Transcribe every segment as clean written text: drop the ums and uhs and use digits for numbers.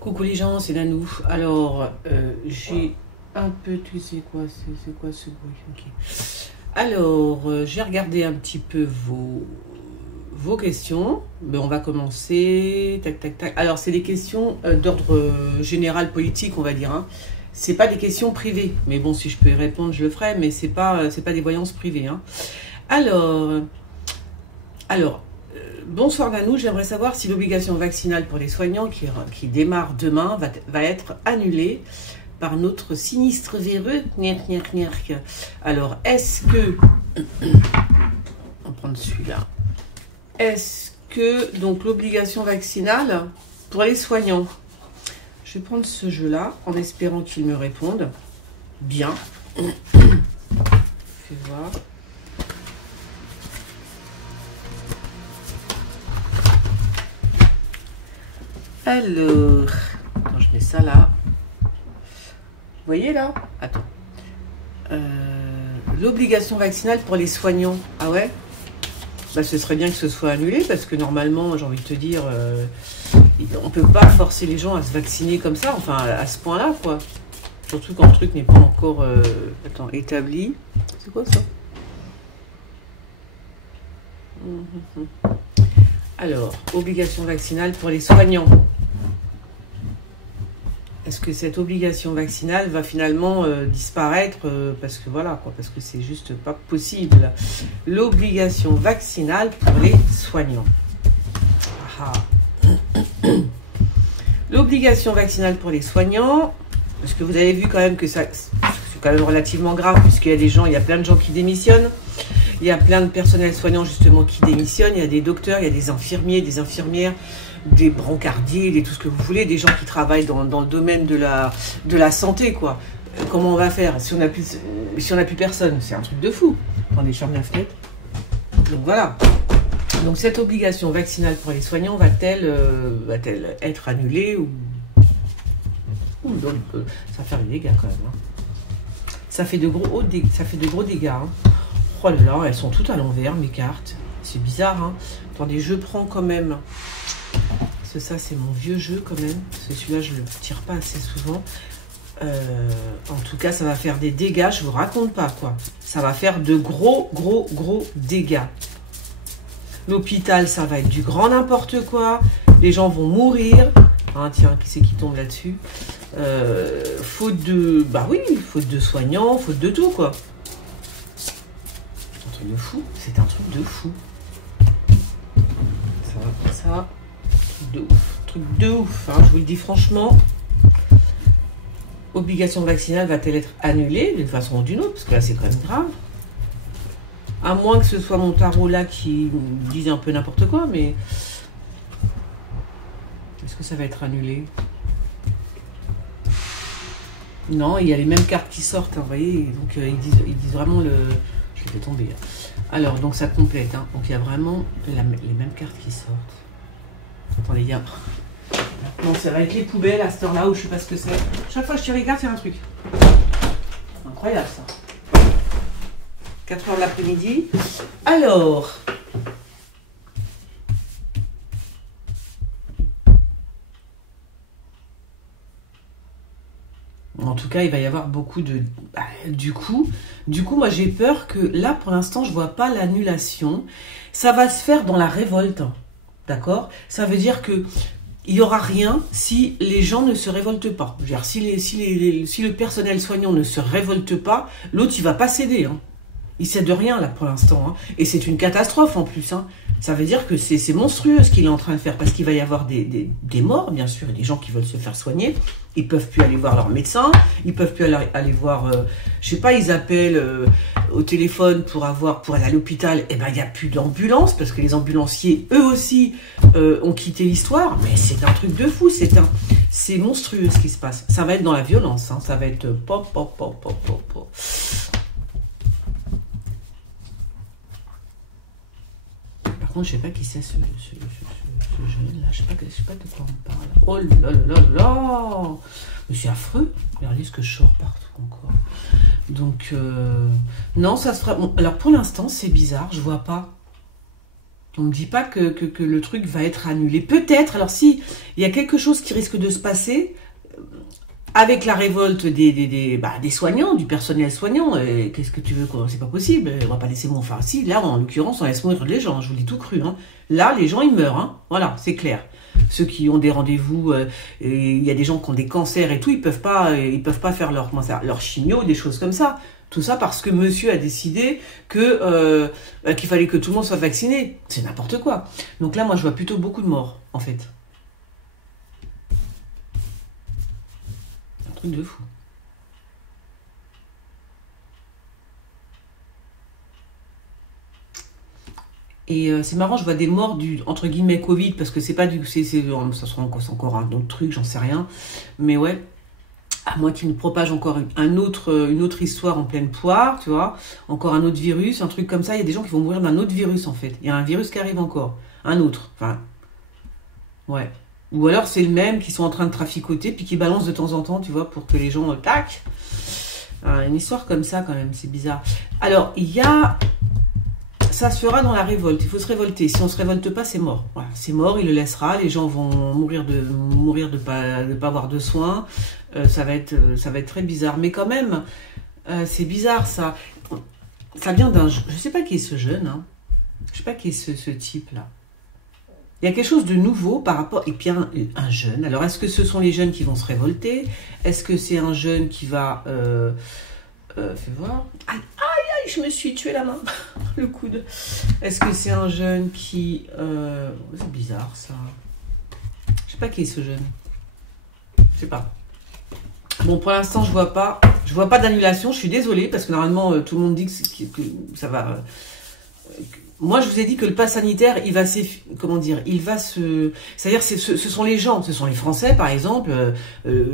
Coucou les gens, c'est Nanou. Alors, j'ai un peu... Tu sais quoi, c'est quoi ce bruit? Ok. Alors, j'ai regardé un petit peu vos questions. Mais on va commencer. Tac, tac, tac. Alors, c'est des questions d'ordre général politique, on va dire. Hein. C'est pas des questions privées. Mais bon, si je peux y répondre, je le ferai. Mais c'est pas des voyances privées. Hein. Alors... Bonsoir Nanou, j'aimerais savoir si l'obligation vaccinale pour les soignants qui démarre demain va être annulée par notre sinistre véreux. Alors, est-ce que... On va prendre celui-là. Est-ce que, donc, l'obligation vaccinale pour les soignants... Je vais prendre ce jeu-là en espérant qu'il me réponde bien. Je vais voir. Alors, attends, je mets ça là. Vous voyez là? Attends. L'obligation vaccinale pour les soignants. Ah ouais? Bah, ce serait bien que ce soit annulé parce que normalement, j'ai envie de te dire, on peut pas forcer les gens à se vacciner comme ça, enfin à ce point-là, quoi. Surtout quand le truc n'est pas encore établi. C'est quoi ça? Alors, obligation vaccinale pour les soignants. Est-ce que cette obligation vaccinale va finalement disparaître parce que voilà, quoi, parce que c'est juste pas possible. L'obligation vaccinale pour les soignants. Ah. L'obligation vaccinale pour les soignants, parce que vous avez vu quand même que c'est quand même relativement grave, puisqu'il y a il y a plein de gens qui démissionnent. Il y a plein de personnels soignants justement qui démissionnent. Il y a des docteurs, il y a des infirmiers, des infirmières, des brancardiers, tout ce que vous voulez, des gens qui travaillent dans le domaine de la santé, quoi. Comment on va faire si on n'a plus personne? C'est un truc de fou. Attendez, je ferme la fenêtre. Donc voilà. Donc cette obligation vaccinale pour les soignants va-t-elle être annulée ou donc, ça va faire des dégâts quand même. Hein. Ça fait de gros dégâts. Hein. Oh là là, elles sont toutes à l'envers, mes cartes. C'est bizarre, hein. Attendez, je prends quand même. Parce que ça, c'est mon vieux jeu quand même. Parce que celui-là, je ne le tire pas assez souvent. En tout cas, ça va faire des dégâts. Je vous raconte pas, quoi. Ça va faire de gros dégâts. L'hôpital, ça va être du grand n'importe quoi. Les gens vont mourir. Hein, tiens, qui c'est qui tombe là-dessus? Faute de... Bah oui, faute de soignants, faute de tout, quoi. De fou, c'est un truc de fou. Ça va comme ça. Truc de ouf, hein, je vous le dis franchement. Obligation vaccinale va-t-elle être annulée d'une façon ou d'une autre? Parce que là, c'est quand même grave. À moins que ce soit mon tarot là qui dise un peu n'importe quoi, mais... Est-ce que ça va être annulé? Non, il y a les mêmes cartes qui sortent, hein, vous voyez. Donc, ils disent vraiment le... Je l'ai fait tomber. Alors, donc ça complète. Hein. Donc, il y a vraiment les mêmes cartes qui sortent. Attendez, il y a... Non, ça va être les poubelles à cette heure-là où je sais pas ce que c'est. Chaque fois que je tire les cartes, il y a un truc. Incroyable, ça. 4 heures de l'après-midi. Alors... En tout cas, il va y avoir beaucoup de... Du coup, moi, j'ai peur que là, pour l'instant, je vois pas l'annulation. Ça va se faire dans la révolte. D'accord? Ça veut dire que il n'y aura rien si les gens ne se révoltent pas. Je veux dire, si le personnel soignant ne se révolte pas, l'autre, il va pas céder. Hein. Il cède rien, là, pour l'instant. Hein. Et c'est une catastrophe, en plus. Hein. Ça veut dire que c'est monstrueux ce qu'il est en train de faire. Parce qu'il va y avoir des morts, bien sûr, et des gens qui veulent se faire soigner. Ils peuvent plus aller voir leur médecin. Ils peuvent plus aller voir... je sais pas, ils appellent au téléphone pour aller à l'hôpital. Eh ben, il n'y a plus d'ambulance. Parce que les ambulanciers, eux aussi, ont quitté l'histoire. Mais c'est un truc de fou. C'est monstrueux ce qui se passe. Ça va être dans la violence. Hein. Ça va être... Pop. Par contre, je sais pas qui c'est ce jeune là, je sais pas de quoi on parle. Oh là là là, mais c'est affreux. Regardez ce que je sors partout encore. Donc non, ça se fera. Bon, alors pour l'instant, c'est bizarre, je vois pas. On ne me dit pas que le truc va être annulé. Peut-être, alors si il y a quelque chose qui risque de se passer avec la révolte des soignants, du personnel soignant, qu'est-ce que tu veux, quoi, c'est pas possible, on va pas laisser mourir. Enfin si, là en l'occurrence on laisse mourir les gens, je vous le dis tout cru. Hein. Là les gens ils meurent, hein. Voilà, c'est clair. Ceux qui ont des rendez-vous, il y a des gens qui ont des cancers et tout, ils peuvent pas faire leur chimio, des choses comme ça. Tout ça parce que monsieur a décidé qu'il fallait que tout le monde soit vacciné. C'est n'importe quoi. Donc là, moi, je vois plutôt beaucoup de morts, en fait. Un truc de fou. Et c'est marrant, je vois des morts du, entre guillemets, Covid, parce que c'est pas du... ça sera encore un autre truc, j'en sais rien. Mais ouais, à moins qu'il nous propage encore une autre histoire en pleine poire, tu vois, encore un autre virus, un truc comme ça. Il y a des gens qui vont mourir d'un autre virus, en fait. Il y a un virus qui arrive encore. Un autre. Enfin, ouais. Ou alors c'est le même qui sont en train de traficoter, puis qui balance de temps en temps, tu vois, pour que les gens... tac. Une histoire comme ça, quand même, c'est bizarre. Alors, il y a... Ça se fera dans la révolte. Il faut se révolter. Si on se révolte pas, c'est mort. Voilà, c'est mort. Il le laissera. Les gens vont mourir de pas avoir de soins. Ça va être très bizarre. Mais quand même, c'est bizarre ça. Ça vient d'un. Je sais pas qui est ce jeune. Hein. Je sais pas qui est ce type là. Il y a quelque chose de nouveau par rapport. Et puis un jeune. Alors est-ce que ce sont les jeunes qui vont se révolter? Est-ce que c'est un jeune qui va fais voir. Aïe, aïe, je me suis tué la main. Le coude. Est-ce que c'est un jeune qui... c'est bizarre, ça. Je sais pas qui est ce jeune. Je sais pas. Bon, pour l'instant, je vois pas d'annulation. Je suis désolée, parce que normalement, tout le monde dit que ça va... Moi, je vous ai dit que le pass sanitaire, il va c'est-à-dire, ce sont les gens, ce sont les Français, par exemple,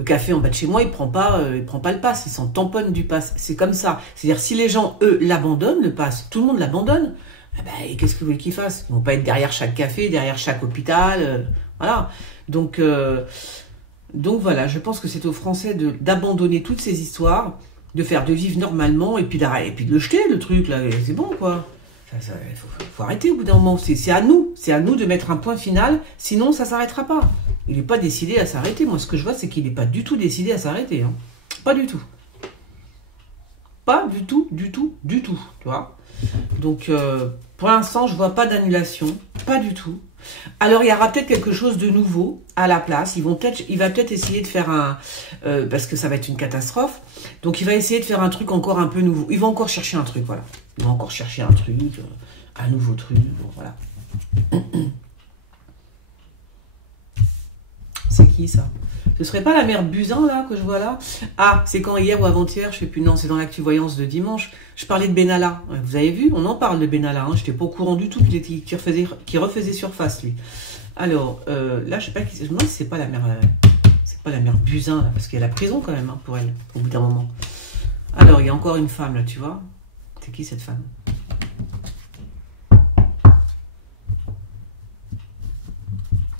café en bas de chez moi, il prend pas le pass, il s'en tamponne du pass. C'est comme ça. C'est-à-dire, si les gens, eux, l'abandonnent, le pass, tout le monde l'abandonne, et qu'est-ce que vous voulez qu'ils fassent? Ils vont pas être derrière chaque café, derrière chaque hôpital, voilà. Donc voilà, je pense que c'est aux Français d'abandonner toutes ces histoires, de vivre normalement, et puis de le jeter, le truc, là, c'est bon, quoi. Il faut arrêter au bout d'un moment. C'est à nous de mettre un point final, sinon ça s'arrêtera pas. Il n'est pas décidé à s'arrêter. Moi, ce que je vois, c'est qu'il n'est pas du tout décidé à s'arrêter. Hein. Pas du tout. Pas du tout, du tout, du tout. Tu vois. Donc, pour l'instant, je vois pas d'annulation. Pas du tout. Alors, il y aura peut-être quelque chose de nouveau à la place. Il va peut-être essayer de faire parce que ça va être une catastrophe. Donc, il va essayer de faire un truc encore un peu nouveau. Il va encore chercher un truc, voilà. Il va encore chercher un truc, un nouveau truc, bon, voilà. C'est qui, ça? Ce serait pas la mère Buzyn, là, que je vois là? Ah, c'est quand, hier ou avant-hier, je sais plus, non, c'est dans l'actu voyance de dimanche, je parlais de Benalla. Vous avez vu? On en parle de Benalla, hein. J'étais pas au courant du tout qu'il refaisait surface, lui. Alors, là, je sais pas qui... Je me demande si c'est pas la mère... c'est pas la mère Buzyn, là, parce qu'il y a la prison, quand même, hein, pour elle, au bout d'un moment. Alors, il y a encore une femme, là, tu vois? C'est qui, cette femme?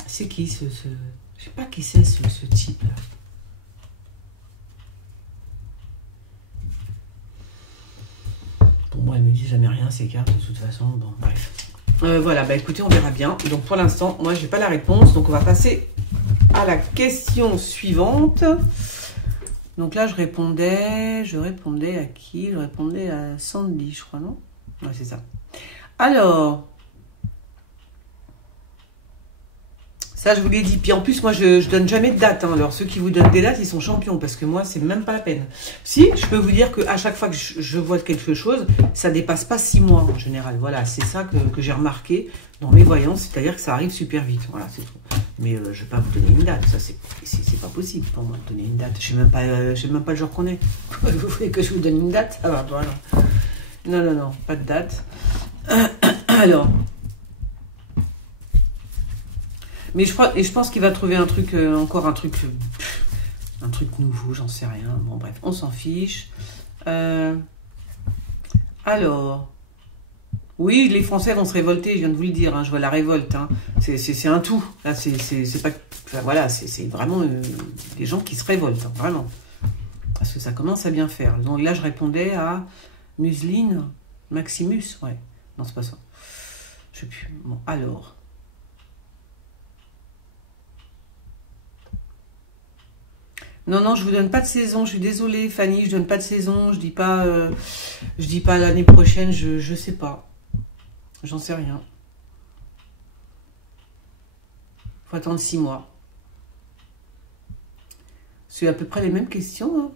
C'est qui, je sais pas qui c'est, ce type-là. Bon, moi, elle me dit jamais rien, ces cartes, de toute façon. Bon, bref. Voilà, bah écoutez, on verra bien. Donc, pour l'instant, moi, j'ai pas la réponse. Donc, on va passer à la question suivante. Donc là, je répondais à qui? Je répondais à Sandy, je crois, non? Ouais, c'est ça. Alors, ça, je vous l'ai dit. Puis en plus, moi, je donne jamais de date. Hein. Alors, ceux qui vous donnent des dates, ils sont champions. Parce que moi, c'est même pas la peine. Si, je peux vous dire qu'à chaque fois que je vois quelque chose, ça dépasse pas 6 mois en général. Voilà, c'est ça que j'ai remarqué dans mes voyances. C'est-à-dire que ça arrive super vite. Voilà, c'est tout. Mais je ne vais pas vous donner une date. Ça, c'est pas possible pour moi de donner une date. Je ne sais même pas le jour qu'on est. Vous voulez que je vous donne une date? Ah, bah, voilà. Non, pas de date. Alors... Mais je pense qu'il va trouver un truc, encore un truc nouveau, j'en sais rien. Bon, bref, on s'en fiche. Alors, oui, les Français vont se révolter, je viens de vous le dire, hein, je vois la révolte. Hein. C'est un tout. Là, c'est pas... Enfin, voilà, c'est vraiment des gens qui se révoltent, hein, vraiment. Parce que ça commence à bien faire. Donc là, je répondais à Museline, Maximus, ouais. Non, c'est pas ça. Je sais plus. Bon, alors. Non, non, je vous donne pas de saison. Je suis désolée, Fanny, je donne pas de saison. Je dis pas l'année prochaine. Je sais pas. J'en sais rien. Faut attendre 6 mois. C'est à peu près les mêmes questions. Hein.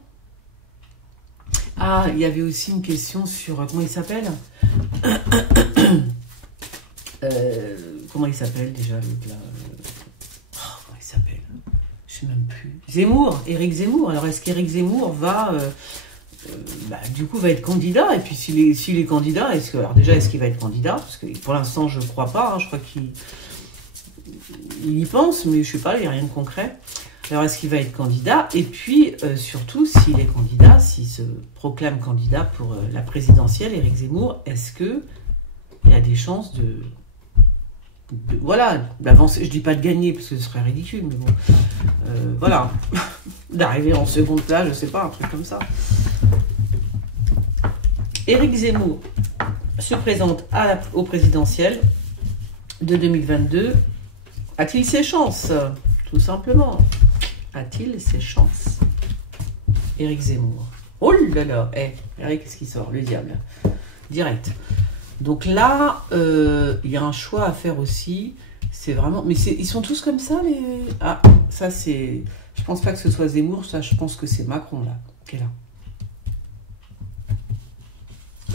Ah, il y avait aussi une question sur comment il s'appelle. Comment il s'appelle déjà l'autre là comment il s'appelle? Je sais même plus. Zemmour, Éric Zemmour. Alors est-ce qu'Éric Zemmour va du coup va être candidat? Et puis s'il est candidat, alors déjà est-ce qu'il va être candidat? Parce que pour l'instant je crois pas. Hein, je crois qu'il y pense, mais je sais pas, il n'y a rien de concret. Alors est-ce qu'il va être candidat? Et puis surtout s'il est candidat, s'il se proclame candidat pour la présidentielle, Éric Zemmour, est-ce que il a des chances voilà, d'avancer, je dis pas de gagner parce que ce serait ridicule, mais bon, voilà, d'arriver en seconde place, je sais pas, un truc comme ça. Éric Zemmour se présente au présidentiel de 2022. A-t-il ses chances? Tout simplement. A-t-il ses chances? Éric Zemmour. Oh là là, Éric, qu'est-ce qui sort? Le diable. Direct. Donc là, il y a un choix à faire aussi. C'est vraiment... Mais ils sont tous comme ça, les... Ah, ça c'est... Je pense pas que ce soit Zemmour, ça je pense que c'est Macron, là, qui est là.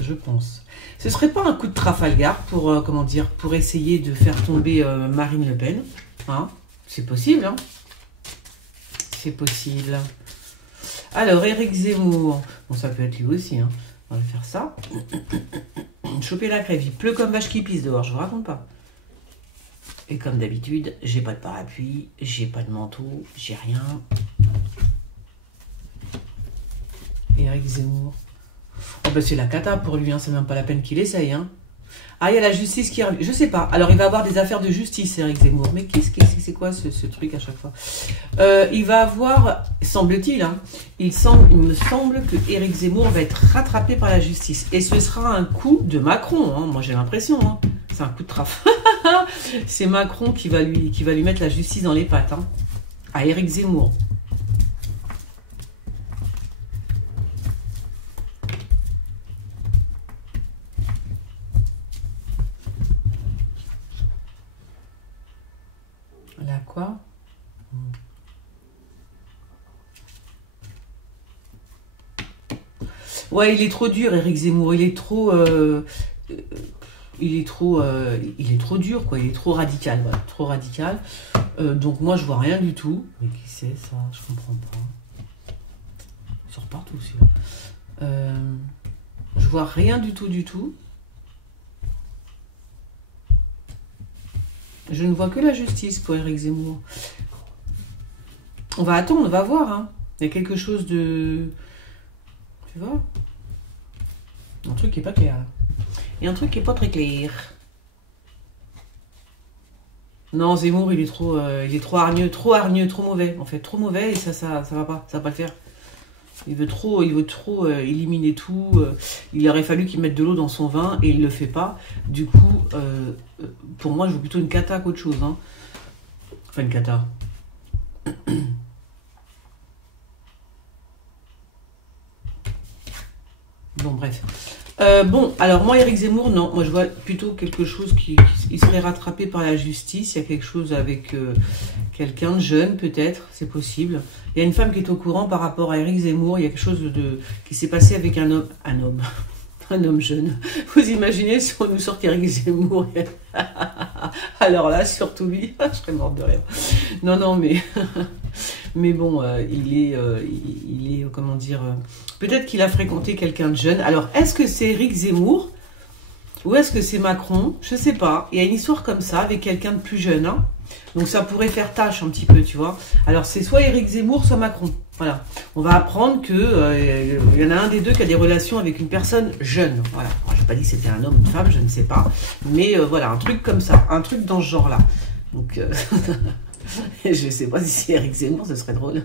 Je pense. Ce serait pas un coup de Trafalgar pour, comment dire, pour essayer de faire tomber Marine Le Pen, hein? C'est possible, hein? C'est possible. Alors, Éric Zemmour. Bon, ça peut être lui aussi, hein. On va faire ça. Choper la crève. Il pleut comme vache qui pisse dehors, je vous raconte pas. Et comme d'habitude, j'ai pas de parapluie, j'ai pas de manteau, j'ai rien. Éric Zemmour. Oh ben c'est la cata pour lui, hein. C'est même pas la peine qu'il essaye, hein. Ah, il y a la justice qui revient. Je sais pas. Alors, il va avoir des affaires de justice, Éric Zemmour. Mais c'est quoi ce truc à chaque fois? Il va avoir, semble-t-il, hein, il me semble que Éric Zemmour va être rattrapé par la justice. Et ce sera un coup de Macron, hein. Moi, j'ai l'impression. Hein. C'est un coup de traf. C'est Macron qui va lui mettre la justice dans les pattes. Hein, à Éric Zemmour. Là, quoi? Ouais, il est trop dur, Éric Zemmour. Il est trop dur, quoi. Il est trop radical, voilà. Trop radical. Donc moi, je vois rien du tout. Mais qui c'est ça? Je comprends pas. Il sort partout, celui-là. Je vois rien du tout. Je ne vois que la justice pour Éric Zemmour. On va attendre, on va voir. Hein. Il y a quelque chose de... Tu vois? Un truc qui n'est pas clair. Il y a un truc qui n'est pas très clair. Non, Zemmour, il est trop hargneux, trop mauvais. En fait, trop mauvais et ça va pas le faire. Il veut trop éliminer tout. Il aurait fallu qu'il mette de l'eau dans son vin et il le fait pas. Du coup, pour moi, je vois plutôt une cata qu'autre chose. Hein. Enfin, une cata. Bon, bref. Bon, alors moi, Éric Zemmour, non. Moi, je vois plutôt quelque chose qui serait rattrapé par la justice. Il y a quelque chose avec quelqu'un de jeune, peut-être. C'est possible. Il y a une femme qui est au courant par rapport à Éric Zemmour. Il y a quelque chose qui s'est passé avec un homme jeune. Vous imaginez si on nous sort Éric Zemmour? Alors là, surtout lui, je serais morte de rire. Non, mais... mais bon, il est comment dire... peut-être qu'il a fréquenté quelqu'un de jeune. Alors, est-ce que c'est Éric Zemmour ou est-ce que c'est Macron? Je sais pas. Il y a une histoire comme ça avec quelqu'un de plus jeune. Hein. Donc, ça pourrait faire tâche un petit peu, tu vois. Alors, c'est soit Éric Zemmour, soit Macron. Voilà. On va apprendre que il y en a un des deux qui a des relations avec une personne jeune. Voilà. Je n'ai pas dit que c'était un homme ou une femme, je ne sais pas. Mais voilà, un truc comme ça. Un truc dans ce genre-là. Donc... je sais pas si c'est Éric Zemmour, ce serait drôle.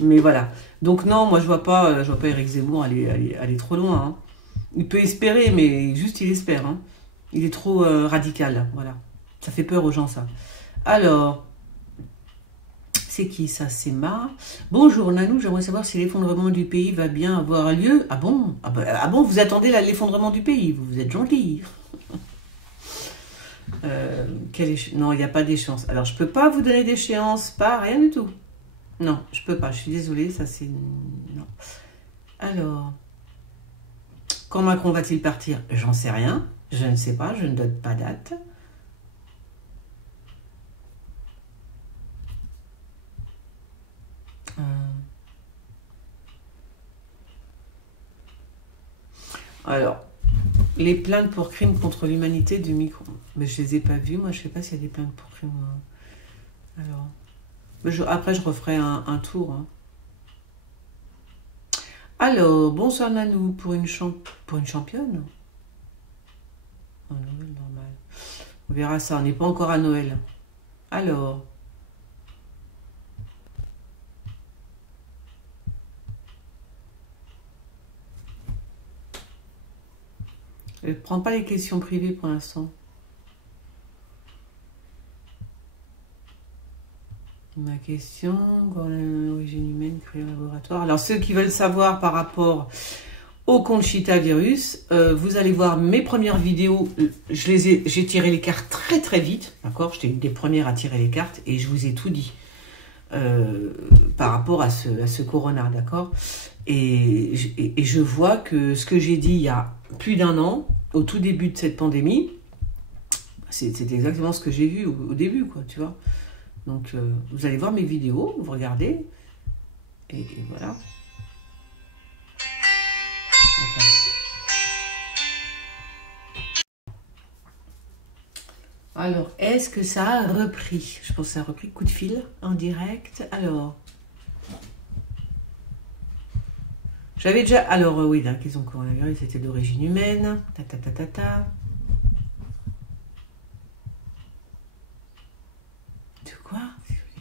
Mais voilà. Donc non, moi je vois pas Éric Zemmour aller trop loin. Hein. Il peut espérer, mais juste il espère. Hein. Il est trop radical, voilà. Ça fait peur aux gens, ça. Alors, c'est qui ça? C'est Ma. Bonjour Nanou, j'aimerais savoir si l'effondrement du pays va bien avoir lieu. Ah bon? Ah bon, vous attendez l'effondrement du pays? Vous êtes gentil. Non, il n'y a pas d'échéance. Alors, je peux pas vous donner d'échéance, pas rien du tout. Non, je peux pas. Je suis désolée, ça c'est... Non. Alors, quand Macron va-t-il partir? J'en sais rien. Je ne sais pas, je ne donne pas date. Alors, les plaintes pour crimes contre l'humanité de Micron. Mais je les ai pas vues, moi je sais pas s'il y a des plaintes pour crimes. Alors, après je referai un tour. Hein. Alors, bonsoir Nanou, pour une championne. Oh, Noël normal. On verra ça, on n'est pas encore à Noël. Alors. Je ne prends pas les questions privées pour l'instant. Ma question, l'origine humaine créée au laboratoire. Alors, ceux qui veulent savoir par rapport au Conchita virus, vous allez voir mes premières vidéos. J'ai tiré les cartes très très vite, d'accord? J'étais une des premières à tirer les cartes et je vous ai tout dit par rapport à ce corona, d'accord? Et je vois que ce que j'ai dit il y a plus d'1 an, au tout début de cette pandémie, c'était exactement ce que j'ai vu au début, quoi, tu vois. Donc, vous allez voir mes vidéos, vous regardez, et voilà. Alors, est-ce que ça a repris? Je pense que ça a repris. Coup de fil en direct. Alors, j'avais déjà... Alors, oui, la question coronavirus, c'était d'origine humaine. De quoi?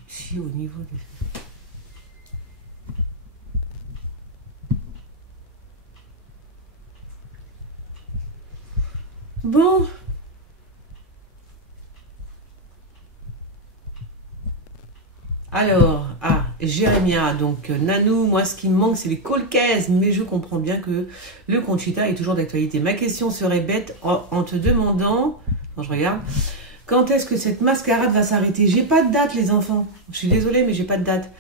Si, au niveau des... Bon. Alors, Jérémia, donc Nanou, moi ce qui me manque c'est les colcaises, mais je comprends bien que le Conchita est toujours d'actualité. Ma question serait bête en te demandant, non, je regarde, quand est-ce que cette mascarade va s'arrêter? J'ai pas de date les enfants, je suis désolée mais j'ai pas de date.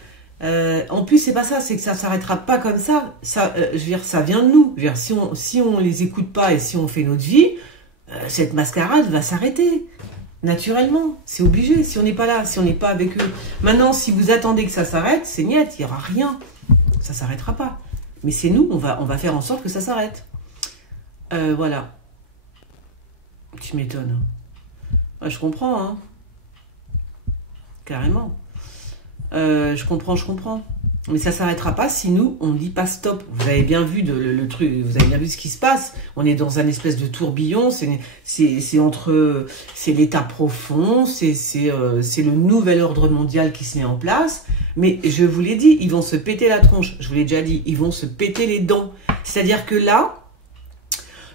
En plus c'est pas ça, c'est que ça s'arrêtera pas comme ça, je veux dire ça vient de nous, je veux dire, si on les écoute pas et si on fait notre vie, cette mascarade va s'arrêter. Naturellement, c'est obligé, si on n'est pas là, si on n'est pas avec eux. Maintenant, si vous attendez que ça s'arrête, c'est niet, il n'y aura rien. Ça ne s'arrêtera pas. Mais c'est nous, on va faire en sorte que ça s'arrête. Voilà. Tu m'étonnes. Je comprends, hein. Carrément. Je comprends. Mais ça ne s'arrêtera pas si nous, on ne dit pas stop. Vous avez bien vu le truc, vous avez bien vu ce qui se passe. On est dans un espèce de tourbillon, c'est l'état profond, c'est le nouvel ordre mondial qui se met en place. Mais je vous l'ai dit, ils vont se péter la tronche. Je vous l'ai déjà dit, ils vont se péter les dents. C'est-à-dire que là,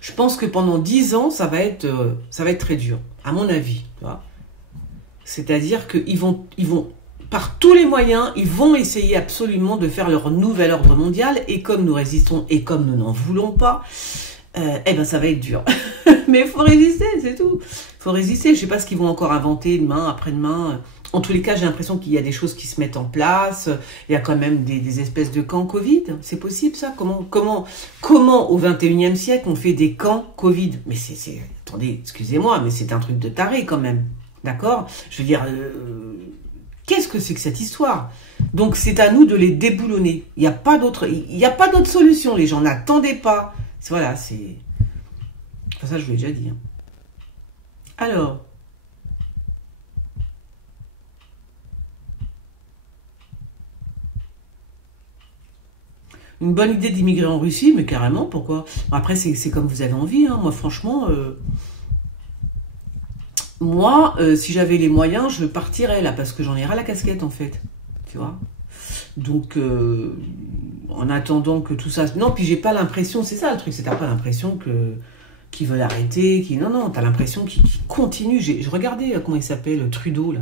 je pense que pendant 10 ans, ça va être très dur, à mon avis. C'est-à-dire qu'ils vont par tous les moyens, ils vont essayer absolument de faire leur nouvel ordre mondial. Et comme nous résistons et comme nous n'en voulons pas, eh ben ça va être dur. Mais il faut résister, c'est tout. Il faut résister. Je ne sais pas ce qu'ils vont encore inventer demain, après-demain. En tous les cas, j'ai l'impression qu'il y a des choses qui se mettent en place. Il y a quand même des espèces de camps Covid. C'est possible ça? Comment au 21e siècle on fait des camps Covid? Mais attendez, excusez-moi, mais c'est un truc de taré quand même. D'accord? Je veux dire... Qu'est-ce que c'est que cette histoire? Donc, c'est à nous de les déboulonner. Il n'y a pas d'autre solution. Les gens n'attendaient pas. Voilà, c'est... Enfin, ça, je vous l'ai déjà dit. Hein. Alors... Une bonne idée d'immigrer en Russie, mais carrément, pourquoi? Après, c'est comme vous avez envie. Hein. Moi, franchement... Moi, si j'avais les moyens, je partirais là, parce que j'en ai ras la casquette, en fait. Tu vois? Donc, en attendant que tout ça... Non, puis j'ai pas l'impression, c'est ça le truc, c'est que t'as pas l'impression que qui veulent arrêter, qui... Non, t'as l'impression qu'ils continuent. Je regardais, comment il s'appelle, Trudeau, là.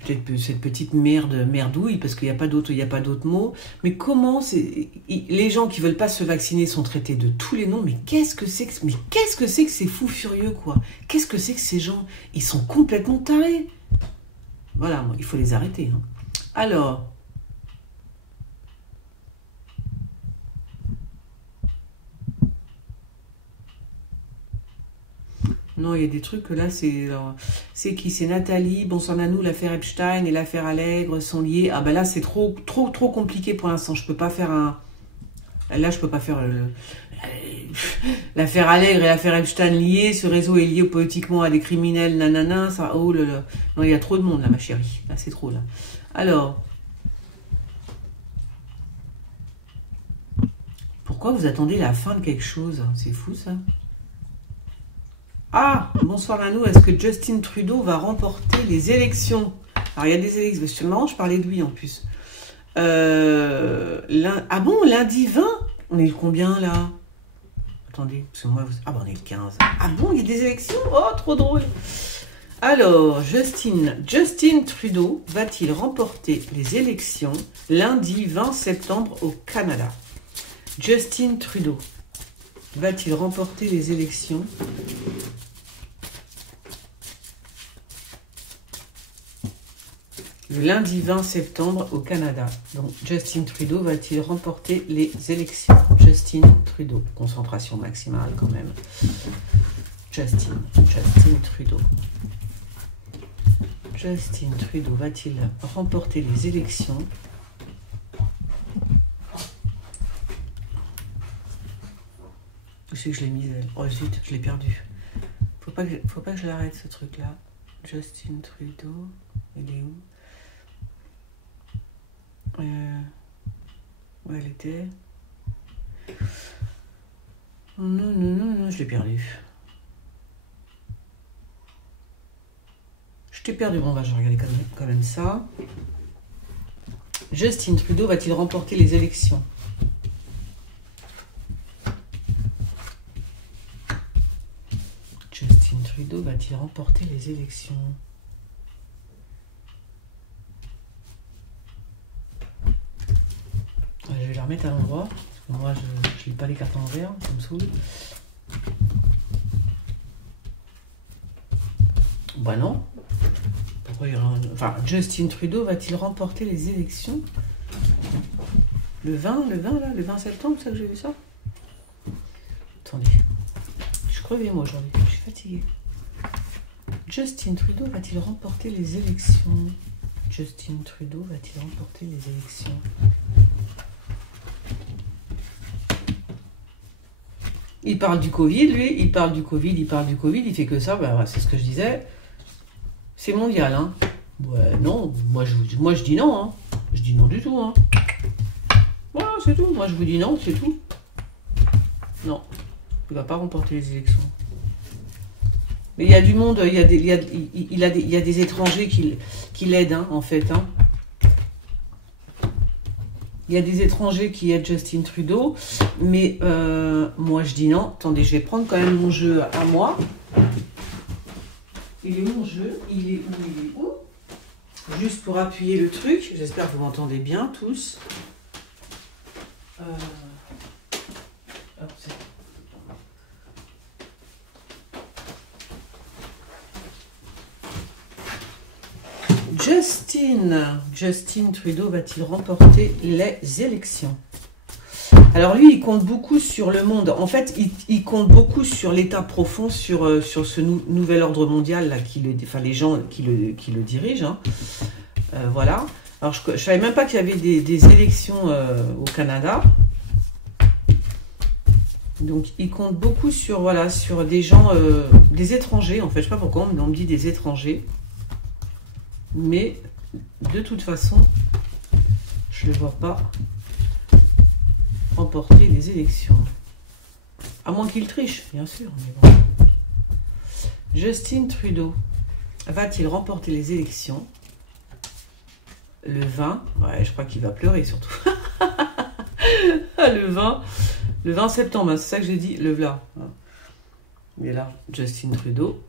Peut-être cette petite merdouille, parce qu'il n'y a pas d'autres mots. Mais comment les gens qui veulent pas se vacciner sont traités de tous les noms. Mais qu'est-ce que c'est que ces fous furieux, quoi? Qu'est-ce que c'est que ces gens? Ils sont complètement tarés. Voilà, il faut les arrêter. Hein. Alors... Non, il y a des trucs que là, c'est qui? C'est Nathalie, bonsoir Nanou, l'affaire Epstein et l'affaire Allègre sont liées. Ah ben là, c'est trop compliqué pour l'instant. Je peux pas faire un... Là, je peux pas faire l'affaire Allègre et l'affaire Epstein liées. Ce réseau est lié politiquement à des criminels, nanana. Ça, oh là là. Non, il y a trop de monde là, ma chérie. Là, c'est trop là. Alors... Pourquoi vous attendez la fin de quelque chose? C'est fou, ça. Ah, bonsoir Manou, est-ce que Justin Trudeau va remporter les élections? Alors, il y a des élections, c'est marrant, je parlais de lui en plus. Ah bon, lundi 20? On est combien là? Attendez, parce que moi... Ah bon, on est le 15. Ah bon, il y a des élections? Oh, trop drôle. Alors, Justin Trudeau va-t-il remporter les élections lundi 20 septembre au Canada? Justin Trudeau va-t-il remporter les élections le lundi 20 septembre au Canada? Donc, Justin Trudeau va-t-il remporter les élections? Justin Trudeau. Concentration maximale quand même. Justin Trudeau. Justin Trudeau va-t-il remporter les élections? Où c'est que je l'ai mise, elle? Oh zut, je l'ai perdu. Faut pas que je l'arrête, ce truc-là. Justin Trudeau, il est où? Où elle était? Non, je l'ai perdu. Je t'ai perdu, bon, je vais regarder quand même ça. Justin Trudeau va-t-il remporter les élections? Justin Trudeau va-t-il remporter les élections? Je vais la remettre à l'endroit, parce que moi je lis pas les cartes en vert, ça me saoule. Bah non. Pourquoi enfin, Justin Trudeau va-t-il remporter les élections? Le 20 septembre, c'est ça que j'ai vu ça? Attendez. Je suis crevée moi aujourd'hui, je suis fatiguée. Justin Trudeau va-t-il remporter les élections? Justin Trudeau va-t-il remporter les élections? Il parle du Covid, lui, il parle du Covid, il fait que ça, bah, c'est ce que je disais. C'est mondial, hein. Ouais, non, moi je dis non, hein. Je dis non du tout, hein. Voilà, c'est tout. Moi je vous dis non, c'est tout. Non, il va pas remporter les élections. Mais il y a du monde, il y a des étrangers qui l'aident, hein, en fait, hein. Il y a des étrangers qui aident Justin Trudeau, mais moi je dis non. Attendez, je vais prendre quand même mon jeu à moi. Il est où mon jeu? Il est où? Juste pour appuyer le truc. J'espère que vous m'entendez bien tous. Justin Trudeau va-t-il remporter les élections? Alors lui, il compte beaucoup sur le monde. En fait, il compte beaucoup sur l'état profond, sur ce nouvel ordre mondial, là, les gens qui le dirigent. Hein. Voilà. Alors, je ne savais même pas qu'il y avait des élections au Canada. Donc, il compte beaucoup sur des gens, des étrangers, en fait. Je ne sais pas pourquoi, on me dit des étrangers. Mais, de toute façon, je ne le vois pas remporter les élections. À moins qu'il triche, bien sûr. Mais bon. Justin Trudeau va-t-il remporter les élections le 20? Ouais, je crois qu'il va pleurer surtout. Le 20 septembre, c'est ça que j'ai dit, le là. Il est là, Justin Trudeau.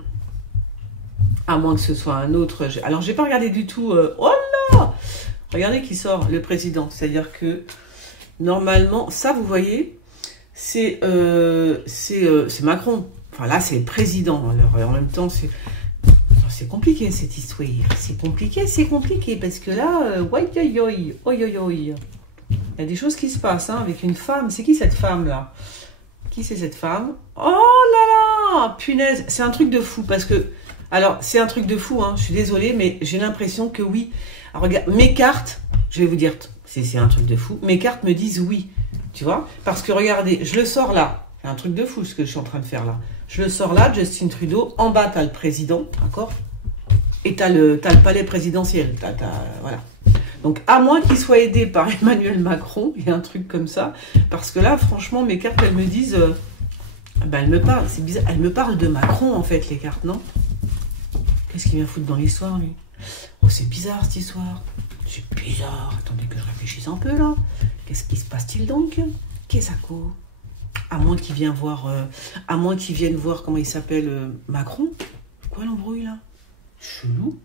À moins que ce soit un autre... Alors, j'ai pas regardé du tout... Oh là! Regardez qui sort, le président. C'est-à-dire que, normalement, ça, vous voyez, c'est Macron. Enfin, là, c'est le président. Alors, en même temps, c'est compliqué, cette histoire. C'est compliqué. Parce que là, il y a des choses qui se passent, hein, avec une femme. C'est qui cette femme-là? Qui c'est cette femme? Oh là là! Punaise! C'est un truc de fou, parce que... Alors, c'est un truc de fou, hein, je suis désolée, mais j'ai l'impression que oui. Alors, regarde, mes cartes, je vais vous dire, c'est un truc de fou, mes cartes me disent oui, tu vois? Parce que regardez, je le sors là, c'est un truc de fou ce que je suis en train de faire là. Je le sors là, Justin Trudeau, en bas, t'as le président, d'accord? Et t'as le palais présidentiel, voilà. Donc, à moins qu'il soit aidé par Emmanuel Macron, il y a un truc comme ça, parce que là, franchement, mes cartes, elles me disent... ben, elles me parlent, c'est bizarre, elles me parlent de Macron, en fait, les cartes, non? Qu'est-ce qu'il vient foutre dans l'histoire, lui? Oh, c'est bizarre, cette histoire. C'est bizarre. Attendez que je réfléchisse un peu, là. Qu'est-ce qui se passe-t-il, donc? Qu'est-ce que à moins qu'il vienne voir... à moins qu'il vienne voir, comment il s'appelle, Macron. Quoi, l'embrouille, là? Chelou.